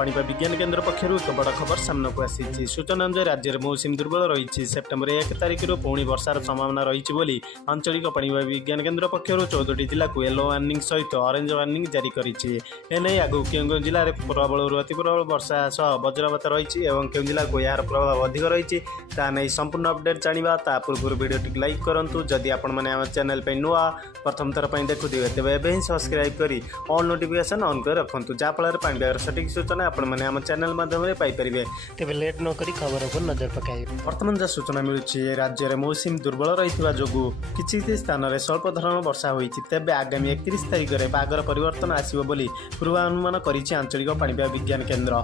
पाणीपाग विज्ञान केन्द्र पक्षर एक बड़ खबर सामना को आसी। सूचना अनुसार राज्य में मौसम दुर्बल रही। सेप्टेम्बर 1 तारिख पुणी वर्षार संभावना रही आंचलिक पाणीपाग विज्ञान केन्द्र पक्षर 14टी जिला को येलो वार्निंग सहित ऑरेंज वार्निंग जारी करने आगू केउं जिले में प्रबल अति प्रबल वर्षा सह वज्रपात रही और केउं जिला को यार प्रभाव अधिक रही नहीं संपूर्ण अपडेट जाना ता पूर्व वीडियो लाइक करूँ। जदि आपण मैंने आम चैनल नुआ प्रथम थर देखुए तेज एवं सब्सक्राइब करी ऑल नोटिफिकेशन ऑन कर रखुँ जहाँफल पाणीपाग सठिक सूचना आपण मैंने आम चैनल माध्यम पाइपर। तेज लेट नक खबर पर नजर पकाए बर्तमान जहाँ सूचना मिलूँ राज्य में मौसम दुर्बल रही जो किसी स्थान में स्वल्प धरण वर्षा होती तेज आगामी 31 तारिख में पागर परिवर्तन आसो पूर्वानुमान कर आंचलिक पाणीपाग विज्ञान केन्द्र।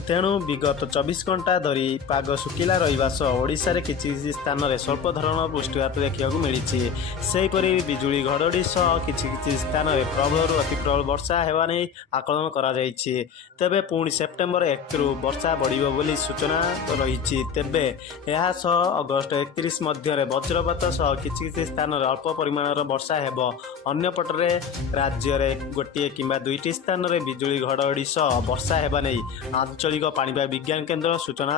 तेणु विगत 24 घंटा धरी पाग शुखिला रहा किसी स्थान में स्वल्प धरण वृष्टिपात देखा मिली। सेहीपरि बिजुली घड़घड़ी सह किसी स्थान में प्रबल अति प्रबल वर्षा होगा नहीं आकलन करा जायछि। तेबे पुणी सेप्टेम्बर 1 रु वर्षा बढ़िबो बोली सूचना रही। तेबे यह सह अगस्ट 31 मध्य वज्रपात सह किसी स्थान में अल्प परिमाण वर्षा हेबो। अन्य पटरे राज्य में गोटे किंबा 2टी स्थान में बिजुली घड़घड़ी सह वर्षा हेबा नहीं आंचलिक पाणीपाग विज्ञान केन्द्र सूचना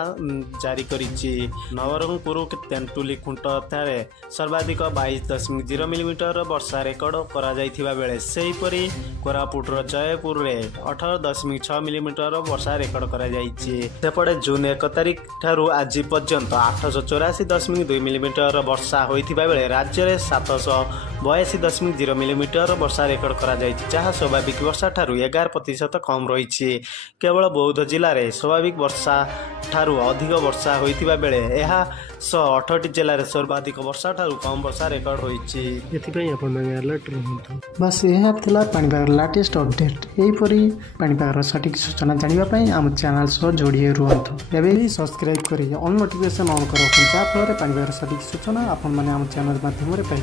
जारी करिछि। नवरंगपुर तेंतुली खुंट सर्वाधिक 22.0 मिलीमीटर वर्षा रेकर्ड करा जायथिबा बेले सेहीपरि कोरापुटर जयपुर में 18.6 मिलीमीटर वर्षा रेकर्ड करा जायछि। सेपटे जून 1 तारिख ठारू आज पर्यंत 884.2 मिलीमीटर वर्षा होइथिबा बेले राज्य में 782.0 मिलीमीटर वर्षा रेकर्ड करा जायछि जहाँ स्वाभाविक वर्षा ठारू 11% कम रही। केवल बौद्ध जिले में स्वाभाविक वर्षा ठारू अधिक वर्षा होइथिबा बेले यह 108 जिले में सर्वाधिक वर्षा ठारू कम वर्षा रेकर्ड होइछि। एथिपई आपण माने अलर्ट रहंतु। बस यह थिला पाणीपाग लेटेस्ट अपडेट। एहीपरि पाणीपाग सठिक सूचना जानिबा पई आम चैनल सह जोड़ी रुहंतु। एबे भी सब्सक्राइब करी ऑन नोटिफिकेशन ऑन कर रखुं जहाँफल पाणीपाग सठिक सूचना आपण माने आम चैनल माध्यम पाइ।